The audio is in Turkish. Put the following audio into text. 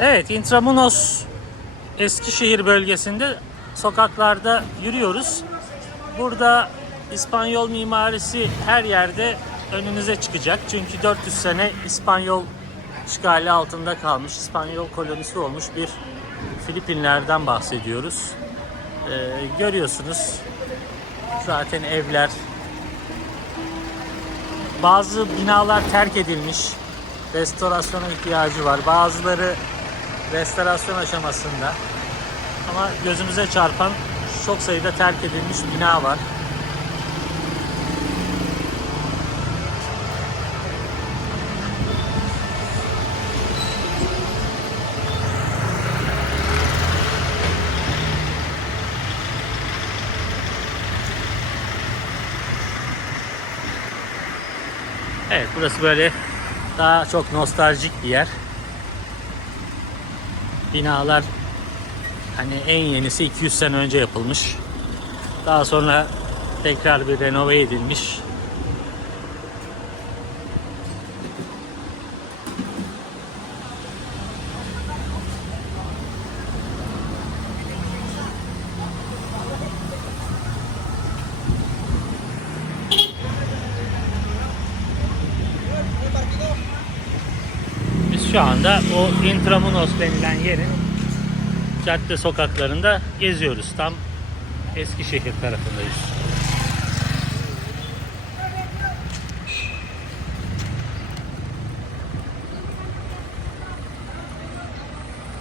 Evet, Intramunos Eskişehir bölgesinde sokaklarda yürüyoruz. Burada İspanyol mimarisi her yerde önünüze çıkacak. Çünkü 400 sene İspanyol işgali altında kalmış, İspanyol kolonisi olmuş bir Filipinler'den bahsediyoruz. Ee, görüyorsunuz zaten evler. Bazı binalar terk edilmiş. Restorasyona ihtiyacı var. Bazıları restorasyon aşamasında. Ama gözümüze çarpan çok sayıda terk edilmiş bina var. Evet burası böyle daha çok nostaljik bir yer. Binalar hani en yenisi 200 sene önce yapılmış. Daha sonra tekrar bir renove edilmiş. Şu anda o Intramunos denilen yerin cadde sokaklarında geziyoruz. Tam Eskişehir tarafındayız.